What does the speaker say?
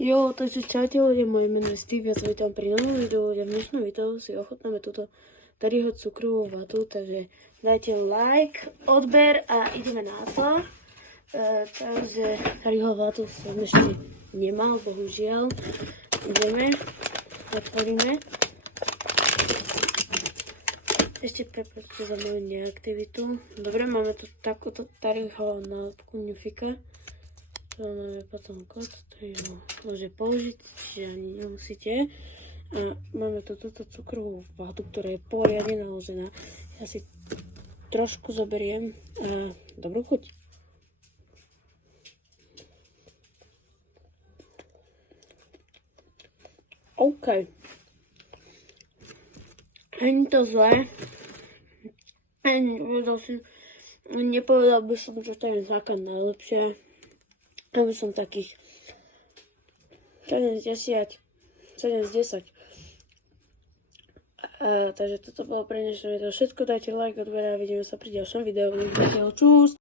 Jo, takže čaute ľudia, moje meno je Steve, ja sa vítam pri novom videu, v dnešnom videu si ochutnáme túto Terryho cukrovú vatu, takže dajte like, odber a ideme na to. Takže Terryho vatu som ešte nemal, bohužiaľ. Ideme, otvoríme. Ešte prepáčte za moju neaktivitu. Dobre, máme tu takúto Terryho nálepku Newfika. To máme potom kód, ktorý ho môže použiť, čiže ani nemusíte. A máme tu túto cukrovú vatu, ktorá je poriadne naložená. Ja si trošku zoberiem a dobrú chuť. OK. Ani to zlé. Nepovedal by som, že to je taká najlepšia. Aby som takých 7 z 10. Takže toto bolo pre dnešné video všetko. Dajte like, odber a vidíme sa pri ďalšom videu. Čus!